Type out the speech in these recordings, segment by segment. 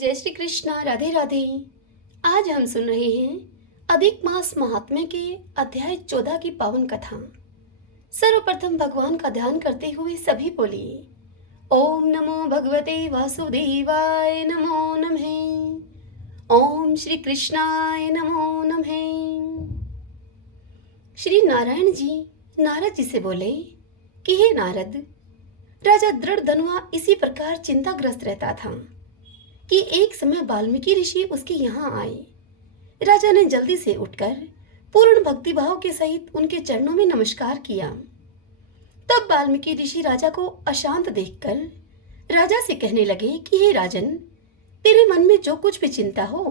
जय श्री कृष्णा। राधे राधे। आज हम सुन रहे हैं अधिक मास महात्म्य के अध्याय 14 की पावन कथा। सर्वप्रथम भगवान का ध्यान करते हुए सभी बोलिए ओम नमो भगवते वासुदेवाय नमो नमः। ओम श्री कृष्णाय नमो नमः। श्री नारायण जी नारद जी से बोले कि हे नारद, राजा दृढ़धनुआ इसी प्रकार चिंताग्रस्त रहता था कि एक समय वाल्मीकि ऋषि उसके यहाँ आए। राजा ने जल्दी से उठकर पूर्ण भक्तिभाव के सहित उनके चरणों में नमस्कार किया। तब वाल्मीकि ऋषि राजा को अशांत देखकर राजा से कहने लगे कि हे राजन, तेरे मन में जो कुछ भी चिंता हो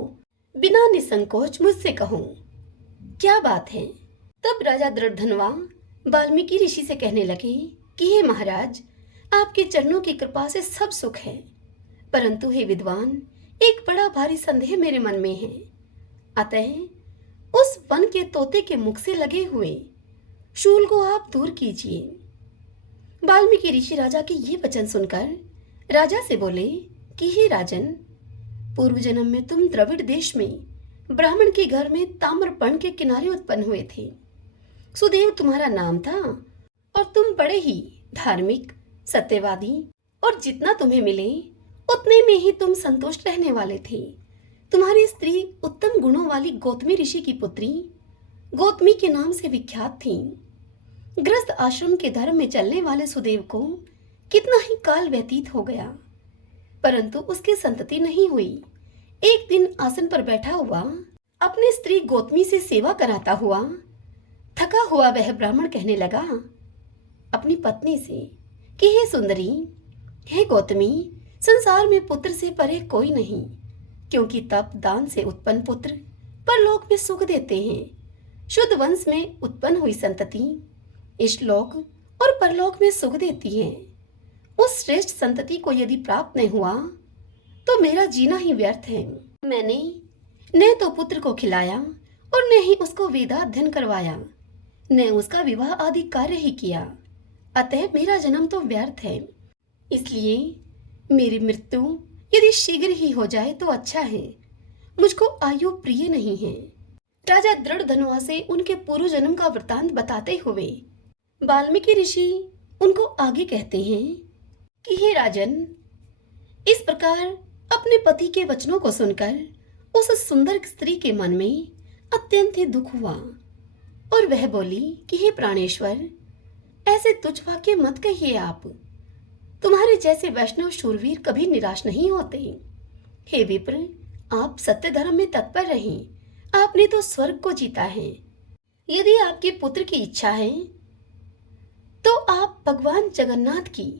बिना निसंकोच मुझसे कहो, क्या बात है। तब राजा दृढ़धनुआ वाल्मीकि ऋषि से कहने लगे कि हे महाराज, आपके चरणों की कृपा से सब सुख है, परंतु हे विद्वान, एक बड़ा भारी संदेह मेरे मन में है। अतः उस वन के तोते के मुख से लगे हुए शूल को आप दूर कीजिए। वाल्मीकि ऋषि राजा के ये वचन सुनकर राजा से बोले कि हे राजन, पूर्व जन्म में तुम द्रविड़ देश में ब्राह्मण के घर में ताम्रपर्ण के किनारे उत्पन्न हुए थे। सुदेव तुम्हारा नाम था और तुम बड़े ही धार्मिक, सत्यवादी और जितना तुम्हें मिले उतने में ही तुम संतुष्ट रहने वाले थे। तुम्हारी स्त्री उत्तम गुणों वाली गौतमी ऋषि की पुत्री गौतमी के नाम से विख्यात थी। गृहस्थ आश्रम के धर्म में चलने वाले सुदेव को कितना ही काल व्यतीत हो गया, परंतु उसकी संतति नहीं हुई। एक दिन आसन पर बैठा हुआ अपनी स्त्री गौतमी से सेवा कराता हुआ थका हुआ वह ब्राह्मण कहने लगा अपनी पत्नी से कि हे सुंदरी, हे गौतमी, संसार में पुत्र से परे कोई नहीं, क्योंकि तप दान से उत्पन्न पुत्र परलोक में सुख देते हैं। शुद्ध वंश में उत्पन्न हुई संतति इष्टलोक और परलोक में सुख देती है। उस श्रेष्ठ संतति को यदि प्राप्त नहीं हुआ तो मेरा जीना ही व्यर्थ है। मैंने न तो पुत्र को खिलाया और न ही उसको वेदाध्ययन करवाया, न उसका विवाह आदि कार्य ही किया, अतः मेरा जन्म तो व्यर्थ है। इसलिए मेरी मृत्यु यदि शीघ्र ही हो जाए तो अच्छा है। मुझको आयु प्रिय नहीं है। राजा दृढ़धनुआ से उनके पूर्व जन्म का वृतांत बताते हुए वाल्मीकि ऋषि उनको आगे कहते हैं कि हे राजन, इस प्रकार अपने पति के वचनों को सुनकर उस सुंदर स्त्री के मन में अत्यंत ही दुख हुआ और वह बोली कि हे प्राणेश्वर, ऐसे तुच्छ वाक्य मत कहिए। आप तुम्हारे जैसे वैष्णव शूरवीर कभी निराश नहीं होते। हे विप्र, आप सत्य धर्म में तत्पर रहें। आपने तो स्वर्ग को जीता है। यदि आपके पुत्र की इच्छा है तो आप भगवान जगन्नाथ की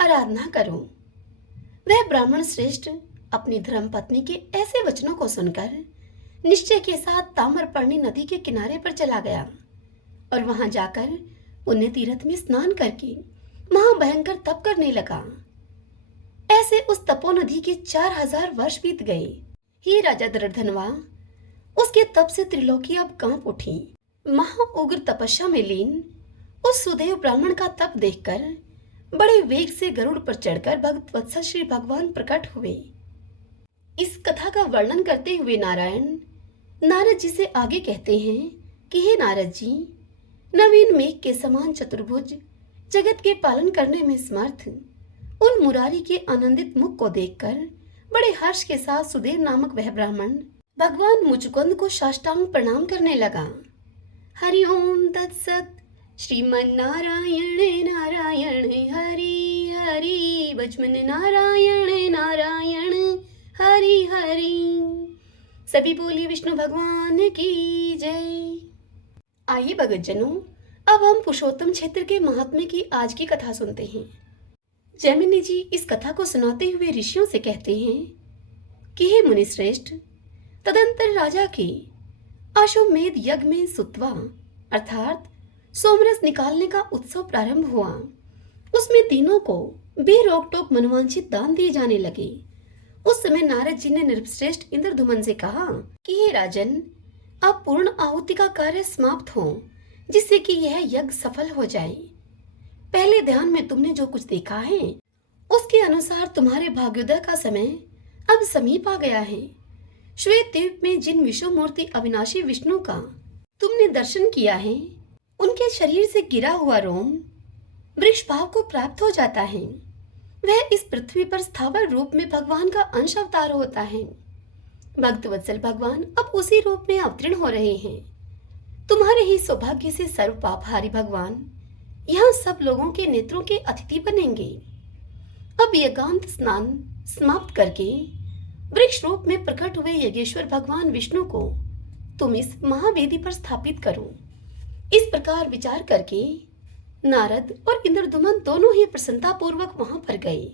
आराधना करो। वह ब्राह्मण श्रेष्ठ अपनी धर्म पत्नी के ऐसे वचनों को सुनकर निश्चय के साथ ताम्रपर्णी नदी के किनारे पर चला गया और वहां जाकर पुण्य तीर्थ में स्नान करके महाभयंकर तप करने लगा। ऐसे उस तपोनिधि के 4000 वर्ष बीत गए। हे राजा दृढ़धनुआ, उसके तप से त्रिलोकी अब कांप उठी। महाउग्र तपस्या में लीन उस सुदेव ब्राह्मण का तप देखकर बड़े वेग से गरुड़ पर चढ़कर भक्त वत्सल श्री भगवान प्रकट हुए। इस कथा का वर्णन करते हुए नारद जी से आगे कहते हैं कि हे नारद जी, नवीन मेघ के समान चतुर्भुज, जगत के पालन करने में समर्थ उन मुरारी के आनंदित मुख को देखकर बड़े हर्ष के साथ सुदेव नामक वह ब्राह्मण भगवान मुचुकुंद को साष्टांग प्रणाम करने लगा। हरि ओम तत्सत। श्रीमन नारायण नारायण हरि हरि, बचमन नारायण नारायण हरि हरि। सभी बोली विष्णु भगवान की जय। आइए भगतजनों, अब हम पुरुषोत्तम क्षेत्र के महात्म्य की आज की कथा सुनते हैं। जैमिनी जी इस कथा को सुनाते हुए ऋषियों से कहते हैं कि हे मुनि श्रेष्ठ, तदंतर राजा के अश्वमेध यज्ञ में सुतवा अर्थात सोमरस निकालने का उत्सव प्रारंभ हुआ। उसमें तीनों को बेरोक टोक मनवांछित दान दिए जाने लगे। उस समय नारद जी ने नृपश्रेष्ठ इंद्रधुमन से कहा कि हे राजन, अब पूर्ण आहुति का कार्य समाप्त हो, जिससे कि यह यज्ञ सफल हो जाए। पहले ध्यान में तुमने जो कुछ देखा है उसके अनुसार तुम्हारे भाग्योदय का समय अब समीप आ गया है। श्वेत द्वीप में जिन विश्व मूर्ति अविनाशी विष्णु का तुमने दर्शन किया है, उनके शरीर से गिरा हुआ रोम वृक्ष भाव को प्राप्त हो जाता है। वह इस पृथ्वी पर स्थावर रूप में भगवान का अंश अवतार होता है। भक्त वत्सल भगवान अब उसी रूप में अवतीर्ण हो रहे हैं। तुम्हारे ही सौभाग्य से सर्व पापहारी भगवान यहाँ सब लोगों के नेत्रों के अतिथि बनेंगे। अब यज्ञांत स्नान समाप्त करके वृक्ष रूप में प्रकट हुए यज्ञेश्वर भगवान विष्णु को तुम इस महावेदी पर स्थापित करो। इस प्रकार विचार करके नारद और इंद्रदुमन दोनों ही प्रसन्नता पूर्वक वहां पर गए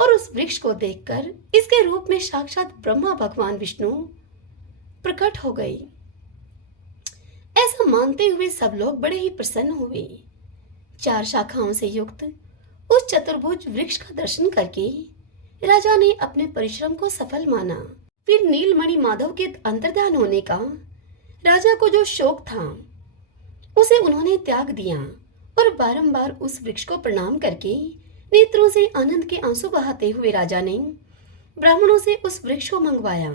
और उस वृक्ष को देखकर इसके रूप में साक्षात ब्रह्मा भगवान विष्णु प्रकट हो गए। ऐसा मानते हुए सब लोग बड़े ही प्रसन्न हुए। 4 शाखाओं से युक्त उस चतुर्भुज वृक्ष का दर्शन करके राजा ने अपने परिश्रम को सफल माना। फिर नीलमणि माधव के अंतर्ध्यान होने का राजा को जो शौक था उसे उन्होंने त्याग दिया और बारंबार उस वृक्ष को प्रणाम करके नेत्रों से आनंद के आंसू बहाते हुए राजा ने ब्राह्मणों से उस वृक्ष को मंगवाया।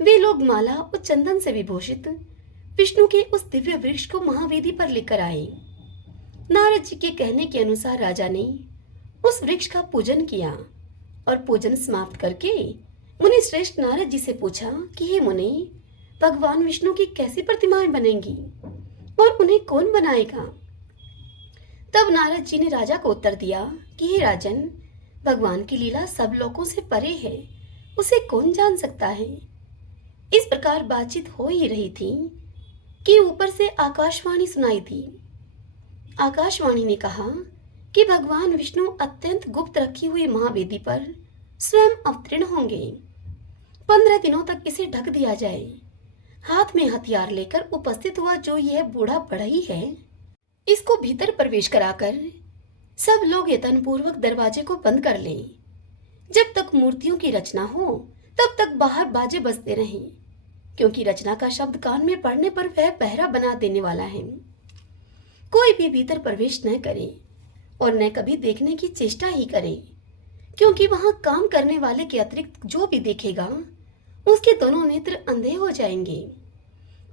वे लोग माला और चंदन से विभूषित विष्णु के उस दिव्य वृक्ष को महावेदी पर लेकर आए। नारद जी के कहने के अनुसार राजा ने उस वृक्ष का पूजन किया और पूजन समाप्त करके मुनि श्रेष्ठ नारद जी से पूछा कि हे मुनि, भगवान विष्णु की कैसी प्रतिमाएं बनेंगी और उन्हें कौन बनाएगा? तब नारद जी ने राजा को उत्तर दिया कि हे राजन, भगवान की लीला सब लोगों से परे है, उसे कौन जान सकता है। इस प्रकार बातचीत हो ही रही थी कि ऊपर से आकाशवाणी सुनाई दी। आकाशवाणी ने कहा कि भगवान विष्णु अत्यंत गुप्त रखी हुई महावेदी पर स्वयं अवतीर्ण होंगे। 15 दिनों तक इसे ढक दिया जाए। हाथ में हथियार लेकर उपस्थित हुआ जो यह बूढ़ा बढ़ई है, इसको भीतर प्रवेश कराकर सब लोग यत्नपूर्वक दरवाजे को बंद कर लें। जब तक मूर्तियों की रचना हो तब तक बाहर बाजे बजते रहें, क्योंकि रचना का शब्द कान में पड़ने पर वह पहरा बना देने वाला है। कोई भी भीतर प्रवेश न करे और न कभी देखने की चेष्टा ही करे, क्योंकि वहां काम करने वाले के अतिरिक्त जो भी देखेगा उसके दोनों नेत्र अंधे हो जाएंगे।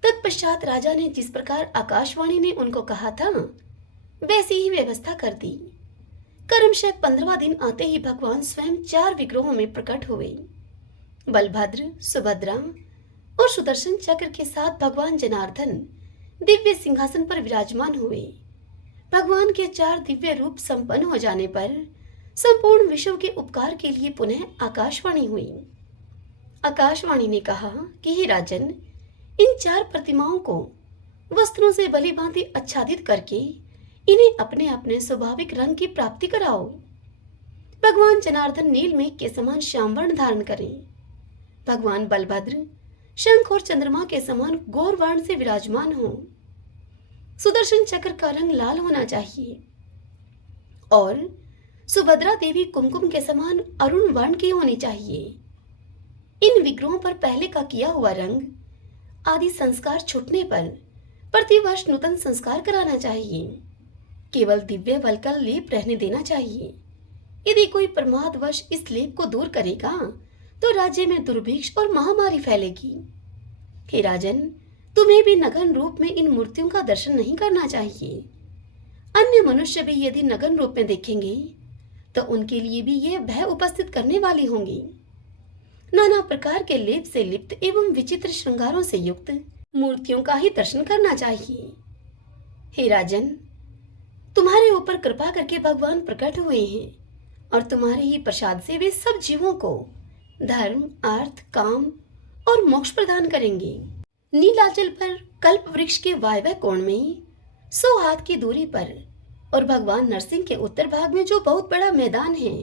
तत्पश्चात राजा ने जिस प्रकार आकाशवाणी ने उनको कहा था वैसी ही व्यवस्था कर दी। कर्मशः 15वां दिन आते ही भगवान स्वयं 4 विग्रहों में प्रकट हुए। बलभद्र, सुभद्रा और सुदर्शन चक्र के साथ भगवान जनार्दन दिव्य सिंहासन पर विराजमान हुए। भगवान के 4 दिव्य रूप संपन्न हो जाने पर संपूर्ण विश्व के उपकार के लिए पुनः आकाशवाणी हुई। आकाशवाणी ने कहा कि हे राजन, इन 4 प्रतिमाओं को वस्त्रों से भली भांति आच्छादित करके इन्हें अपने अपने स्वाभाविक रंग की प्राप्ति कराओ। भगवान जनार्दन नील मेघ के समान श्याम वर्ण धारण करें। भगवान बलभद्र शंख और चंद्रमा के समान गौर वर्ण से विराजमान हो। सुदर्शन चक्र का रंग लाल होना चाहिए और सुभद्रा देवी कुमकुम के समान अरुण वर्ण की होनी चाहिए। इन विग्रहों पर पहले का किया हुआ रंग आदि संस्कार छूटने पर प्रतिवर्ष नूतन संस्कार कराना चाहिए। केवल दिव्य बल का लेप रहने देना चाहिए। यदि कोई प्रमादवश इस लेप को दूर करेगा तो राज्य में दुर्भिक्ष और महामारी फैलेगी। हे राजन, तुम्हें भी नगन रूप में इन मूर्तियों का दर्शन नहीं करना चाहिए। अन्य मनुष्य भी यदि नगन रूप में देखेंगे तो उनके लिए भी यह भय उपस्थित करने वाली होंगी। नाना प्रकार के लेप से लिप्त एवं विचित्र श्रृंगारों से युक्त मूर्तियों का ही दर्शन करना चाहिए। हे राजन, तुम्हारे ऊपर कृपा करके भगवान प्रकट हुए हैं और तुम्हारे ही प्रसाद से वे सब जीवों को धर्म, अर्थ, काम और मोक्ष प्रदान करेंगे। नीलाचल पर कल्प वृक्ष के वायव्य कोण में 100 हाथ की दूरी पर और भगवान नरसिंह के उत्तर भाग में जो बहुत बड़ा मैदान है,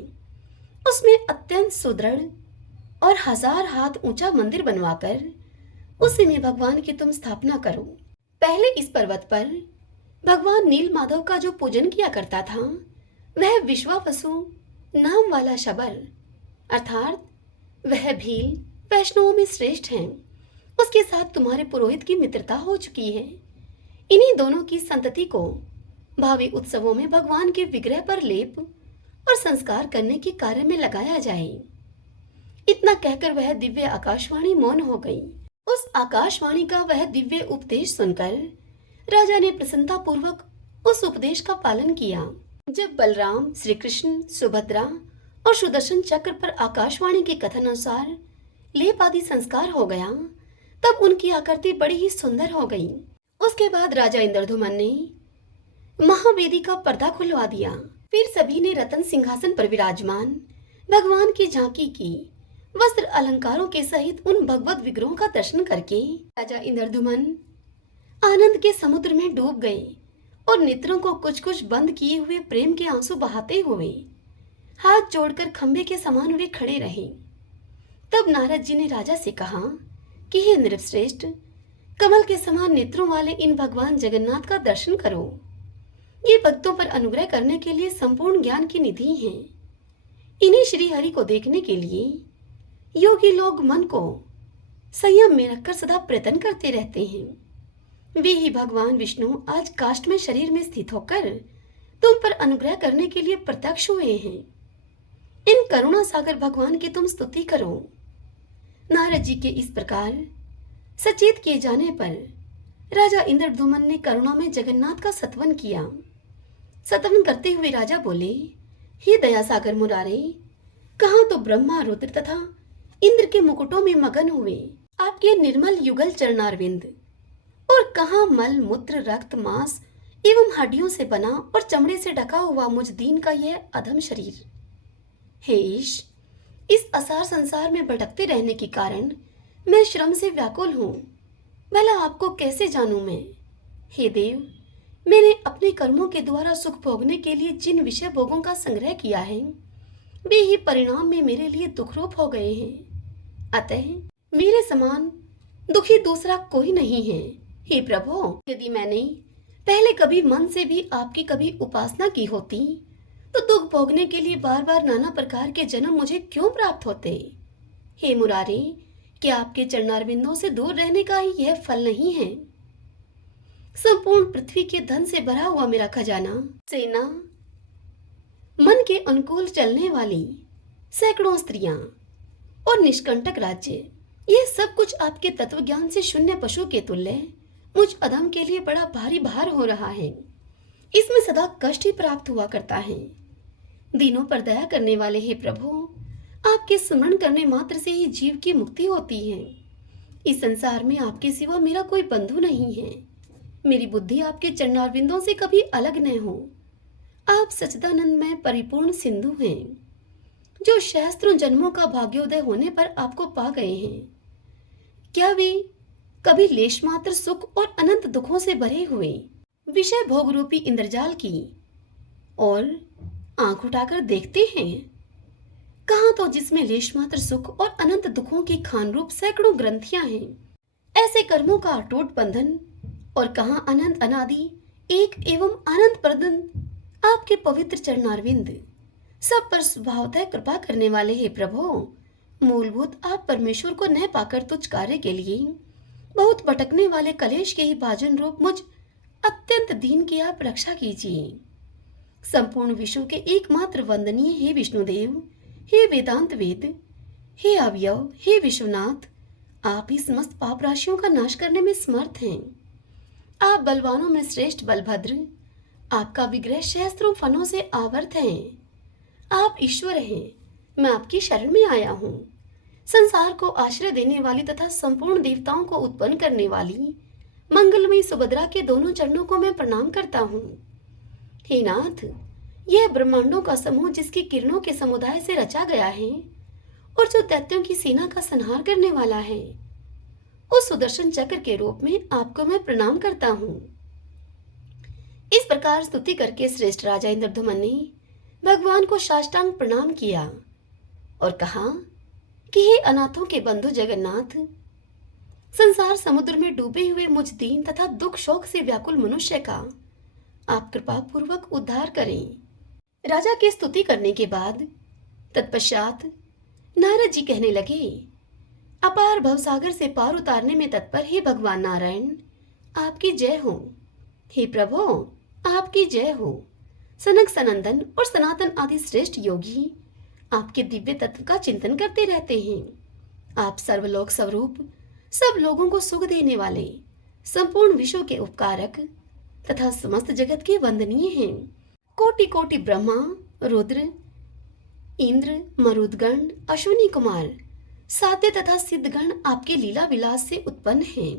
उसमें अत्यंत सुदृढ़ और 1000 हाथ ऊंचा मंदिर बनवाकर उसी में भगवान की तुम स्थापना करो। पहले इस पर्वत पर भगवान नील माधव का जो पूजन किया करता था वह विश्वावसु नाम वाला शबर अर्थात वह भील वैष्णवों में श्रेष्ठ हैं। उसके साथ तुम्हारे पुरोहित की मित्रता हो चुकी है। इन्हीं दोनों की संतति को भावी उत्सवों में भगवान के विग्रह पर लेप और संस्कार करने के कार्य में लगाया जाए। इतना कहकर वह दिव्य आकाशवाणी मौन हो गई। उस आकाशवाणी का वह दिव्य उपदेश सुनकर राजा ने प्रसन्नता पूर्वक उस उपदेश का पालन किया। जब बलराम, श्री कृष्ण, सुभद्रा और सुदर्शन चक्र पर आकाशवाणी के कथन अनुसार लेप आदि संस्कार हो गया, तब उनकी आकृति बड़ी ही सुंदर हो गई। उसके बाद राजा इंद्रधुमन ने महावेदी का पर्दा खुलवा दिया। फिर सभी ने रतन सिंहासन पर विराजमान भगवान की झांकी की। वस्त्र अलंकारों के सहित उन भगवत विग्रहों का दर्शन करके राजा इंद्रधुमन आनंद के समुद्र में डूब गए और नेत्रों को कुछ कुछ बंद किए हुए प्रेम के आंसू बहाते हुए हाथ जोड़कर खंबे के समान वे खड़े रहे। तब नारद जी ने राजा से कहा कि हे नृपश्रेष्ठ, कमल के समान नेत्रों वाले इन भगवान जगन्नाथ का दर्शन करो। ये भक्तों पर अनुग्रह करने के लिए संपूर्ण ज्ञान की निधि हैं। इन्हीं श्री हरि को देखने के लिए योगी लोग मन को संयम में रखकर सदा प्रयत्न करते रहते हैं। वे ही भगवान विष्णु आज काष्ठ में शरीर में स्थित होकर तुम पर अनुग्रह करने के लिए प्रत्यक्ष हुए हैं। इन करुणा सागर भगवान की तुम स्तुति करो। नारद जी के इस प्रकार सचेत किए जाने पर राजा इंद्रद्युम्न ने करुणा में जगन्नाथ का सत्वन किया। सत्वन करते हुए राजा बोले, हे दया सागर मुरारे, कहाँ तो ब्रह्मा, रुद्र तथा इंद्र के मुकुटों में मगन हुए आपके निर्मल युगल चरणारविंद, और कहाँ मल, मूत्र, रक्त, मांस एवं हड्डियों से बना और चमड़े से ढका हुआ मुझ दीन का यह अधम शरीर। हे ईश, इस असार संसार में भटकते रहने के कारण मैं श्रम से व्याकुल हूँ। भला आपको कैसे जानूं मैं? हे देव, मैंने अपने कर्मों के द्वारा सुख भोगने के लिए जिन विषय भोगों का संग्रह किया है, वे ही परिणाम में मेरे लिए दुखरूप हो गए हैं। अतः मेरे समान दुखी दूसरा कोई नहीं है। हे प्रभु, यदि मैंने पहले कभी मन से भी आपकी कभी उपासना की होती, तो दुख भोगने के लिए बार बार नाना प्रकार के जन्म मुझे क्यों प्राप्त होते? हे मुरारे, क्या आपके चरणारविंदों से दूर रहने का ही यह फल नहीं है? संपूर्ण पृथ्वी के धन से भरा हुआ मेरा खजाना, सेना, मन के अनुकूल चलने वाली सैकड़ों स्त्रियां और निष्कंटक राज्य, यह सब कुछ आपके तत्व ज्ञान से शून्य पशु के तुल्य मुझ अधम के लिए बड़ा भारी भार हो रहा है। इसमें सदा कष्ट ही प्राप्त हुआ करता है। दीनों पर दया करने वाले हे प्रभु, आपके स्मरण करने मात्र से ही जीव की मुक्ति होती है। इस संसार में आपके सिवा मेरा कोई बंधु नहीं है। मेरी बुद्धि आपके चरणारविंदों से कभी अलग न हो। आप सच्चिदानंद में परिपूर्ण सिंधु हैं, जो सहस्त्रों जन्मों का भाग्योदय होने पर आपको पा गए हैं। क्या वे कभी लेश मात्र सुख और अनंत दुखों से भरे हुए विषय भोग रूपी इंद्रजाल की और आंख उठाकर देखते हैं? कहाँ तो जिसमें लेश मात्र सुख और अनंत दुखों की खान रूप सैकड़ों ग्रंथियां हैं, ऐसे कर्मों का अटूट बंधन, और कहाँ अनंत अनादि एक एवं आनंद प्रदन आपके पवित्र चरणारविंद। सब पर स्वभावतः कृपा करने वाले हे प्रभु, मूलभूत आप परमेश्वर को न पाकर तुच्छ कार्य के लिए बहुत भटकने वाले कलेश के ही भाजन रूप मुझ अत्यंत दीन की आप रक्षा कीजिए। संपूर्ण विश्व के एकमात्र वंदनीय हे विष्णुदेव, हे वेदांत वेद, हे अवयव, हे विश्वनाथ, आप ही समस्त पाप राशियों का नाश करने में समर्थ हैं। आप बलवानों में श्रेष्ठ बलभद्र, आपका विग्रह सहस्त्रों फनों से आवर्त है। आप ईश्वर हैं, मैं आपकी शरण में आया हूँ। संसार को आश्रय देने वाली तथा संपूर्ण देवताओं को उत्पन्न करने वाली मंगलमयी सुभद्रा के दोनों चरणों को मैं प्रणाम करता हूँ। हे नाथ, यह ब्रह्मांडों का समूह जिसकी किरणों के समुदाय से रचा गया है और जो दैत्यों की सेना का संहार करने वाला है, उस सुदर्शन चक्र के रूप में आपको मैं प्रणाम करता हूँ। इस प्रकार स्तुति करके श्रेष्ठ राजा इंद्रद्युम्न ने भगवान को साष्टांग प्रणाम किया और कहा कि हे अनाथों के बंधु जगन्नाथ, संसार समुद्र में डूबे हुए मुझ दीन तथा दुख शोक से व्याकुल मनुष्य का आप कृपा पूर्वक उद्धार करें। राजा की स्तुति करने के बाद तत्पश्चात नारद जी कहने लगे, अपार भवसागर से पार उतारने में तत्पर हे भगवान नारायण, आपकी जय हो। हे प्रभु, आपकी जय हो। सनक सनंदन और सनातन आदि श्रेष्ठ योगी, आपके दिव्य तत्व का चिंतन करते रहते हैं। आप सर्वलोक स्वरूप, सब लोगों को सुख देने वाले, संपूर्ण विश्व के उपकारक तथा समस्त जगत के वंदनीय हैं। कोटि कोटि ब्रह्मा, रुद्र, इंद्र, मरुदगण, अश्विनी कुमार, साध्य तथा सिद्धगण आपके लीला विलास से उत्पन्न हैं।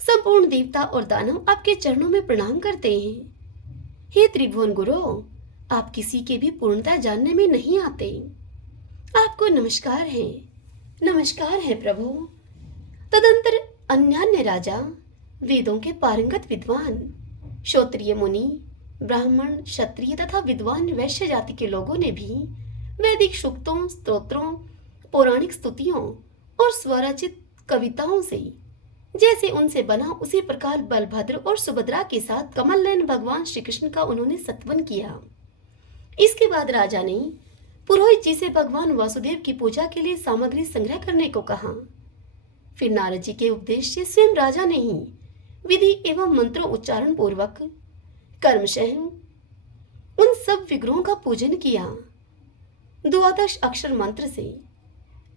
संपूर्ण देवता और दानव आपके चरणों में प्रणाम करते हैं। हे त्रिभुवन गुरु, आप किसी के भी पूर्णता जानने में नहीं आते। आपको नमस्कार है, नमस्कार है प्रभु। तदंतर अन्यान्य राजा, वेदों के पारंगत विद्वान, क्षत्रिय मुनि, ब्राह्मण, क्षत्रिय तथा विद्वान वैश्य जाति के लोगों ने भी वैदिक सूक्तों, स्तोत्रों, पौराणिक स्तुतियों और स्वरचित कविताओं से जैसे उनसे बना उसी प्रकार बलभद्र और सुभद्रा के साथ कमल नयन भगवान श्री कृष्ण का उन्होंने सत्वन किया। इसके बाद राजा ने पुरोहित जी से भगवान वासुदेव की पूजा के लिए सामग्री संग्रह करने को कहा। फिर नारद जी के उपदेश से स्वयं राजा ने ही विधि एवं मंत्रों उच्चारण पूर्वक कर्मशः उन सब विग्रहों का पूजन किया। द्वादश अक्षर मंत्र से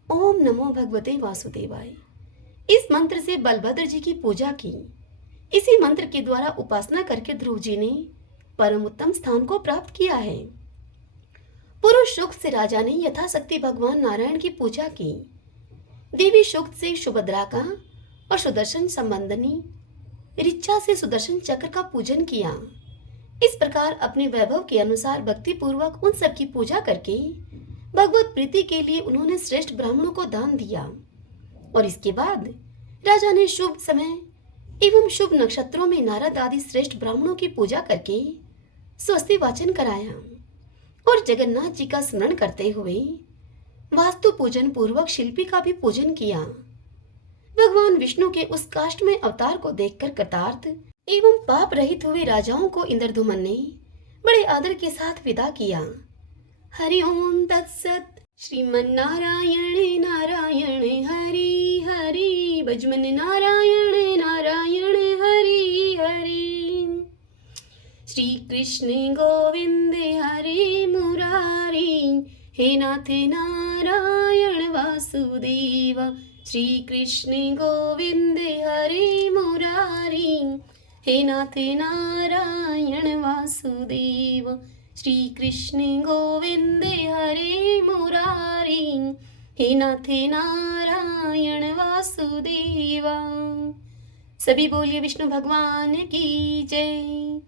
ओम नमो भगवते वासुदेवाय, इस मंत्र से बलभद्र जी की पूजा की। इसी मंत्र के द्वारा उपासना करके ध्रुव जी ने परम उत्तम स्थान को प्राप्त किया है। पुरुष सूक्त से राजा ने यथाशक्ति भगवान नारायण की पूजा की। देवी सूक्त से सुभद्रा का और सुदर्शन संबंधनी ऋचा से सुदर्शन चक्र का पूजन किया। इस प्रकार अपने वैभव के अनुसार भक्ति पूर्वक उन सब की पूजा करके भगवत प्रीति के लिए उन्होंने श्रेष्ठ ब्राह्मणों को दान दिया। और इसके बाद राजा ने शुभ समय एवं शुभ नक्षत्रों में नारद आदि श्रेष्ठ ब्राह्मणों की पूजा करके स्वस्ति वाचन कराया और जगन्नाथ जी का स्मरण करते हुए वास्तु पूजन पूर्वक शिल्पी का भी पूजन किया। भगवान विष्णु के उस काष्ठ में अवतार को देखकर कृतार्थ एवं पाप रहित हुए राजाओं को इंद्रधुमन ने बड़े आदर के साथ विदा किया। हरि ओम तत्सत। श्रीमन्नारायण नारायण हरि हरि, भजमन नारायण नारायण हरि हरि। श्री कृष्ण गोविंद हरे मुरारी, हे नाथ नारायण वासुदेव। श्री कृष्ण गोविंद हरे मुरारी, हे नाथ नारायण वासुदेव। श्री कृष्ण गोविंद हरे मुरारी, हे नाथ नारायण वासुदेवा। सभी बोलिए विष्णु भगवान की जय।